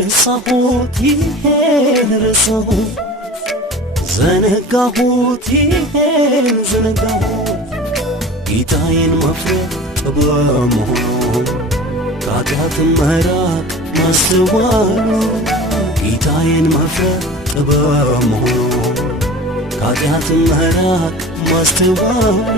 ረሳሁት ይሄን ረሳሁት ዘነጋሁት ይሄን ዘነጋሁት ጌታዬን መፍራት ጥበብ መሆኑ ከኃጢአትም መራቅ ማስተዋሉ ጌታዬን መፍራት ጥበብ መሆኑ ከኃጢአትም መራቅ ማስተዋሉ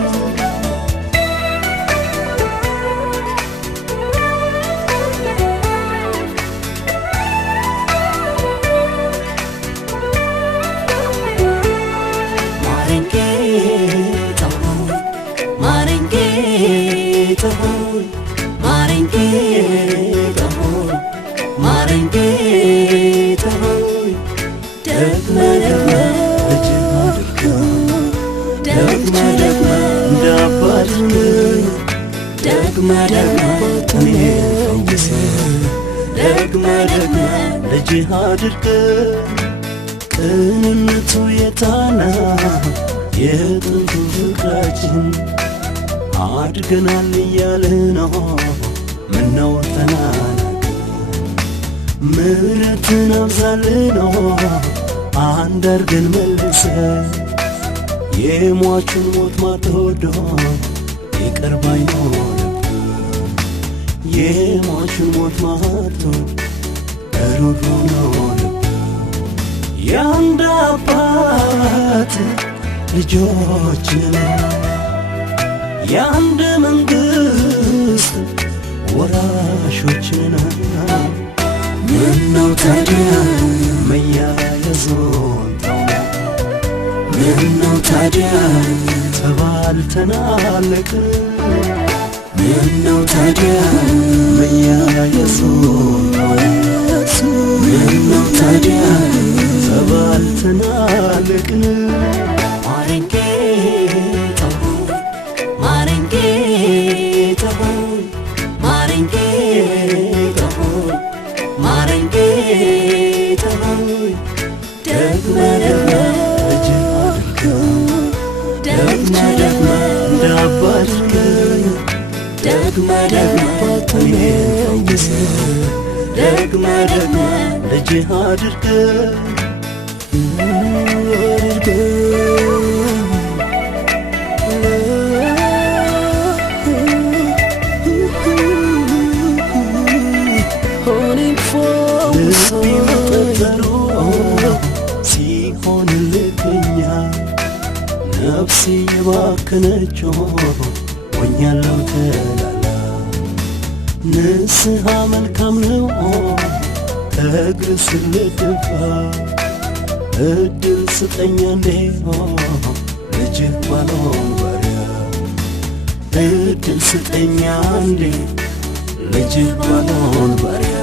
ልጅህ አድርገህ ቅንነቱ የታና የጥንቱ ፍቅራችን አድገናል እያለ ነው ምነው ተናናቅ ምሕረትን አብዛልን ነው አንድ አርገን መልሰ የሟቹን ሞት ማትወዶ ይቅር ባይ ነው የሟቹን ሞት ማትወዶ ሩሩ ነው የአንድ አባት ልጆች የአንድ መንግሥት ወራሾች ምነው ታዲያ መያያዙን ምነው ታዲያ ተባልተናለቅ ምነው ታዲያ መያያዙን ምነው ታዲያ ተባልተናለቅን ደግመህ ልጅህ አድርገህ ሲሆንልኛል ነፍሴ የባከነችው ሆኛለሁ ተላላ ንስሐ መልካም ነው ከእግር ስር ልደፋ እድል ስጠኛ እንዴ ልጅህ ባልሆን ባሪያ እድል ስጠኛ እንዴ ልጅህ ባልሆን ባሪያ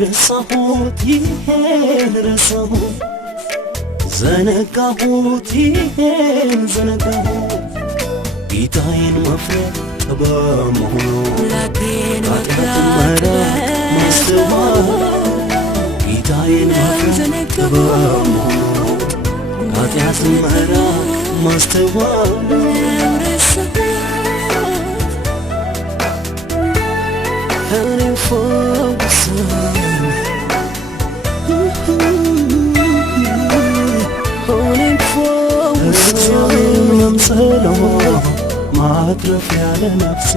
ረሳሁት ይሄን ረሳሁት ዘነጋሁት ይሄን ዘነጋሁት ጌታዬን መፍራት ጥበብ መሆኑ ከኃጢአትም መራቅ ማስተዋሉ ጌታዬን መፍራት ጥበብ መሆኑ ከኃጢአትም መራቅ ማስተዋሉ እኔን ፈወሰኝ እኔን ፈወሰኝ መምሰሎ ማትረፍ ያለ ነፍሴ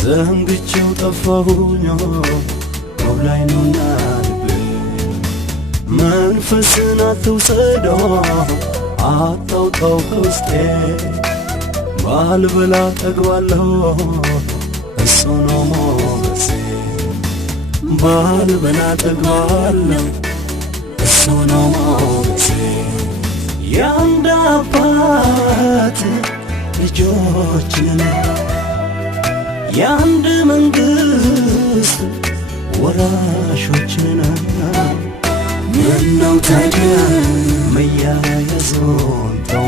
ዘንግቼው ጠፋሁኝ ላይ ነውና ልቤ መንፈስን አትውሰደው አታውጣው ከውስጤ ባልበላ ጠግባለሁ እሱ ነው ሞገሴ ባልበላ ጠግባለሁ እሱ ነው ሞገሴ የአንድ አባት ልጆች የአንድ መንግሥት ወራሾች ምነው ታዲያ መያያዙን ተው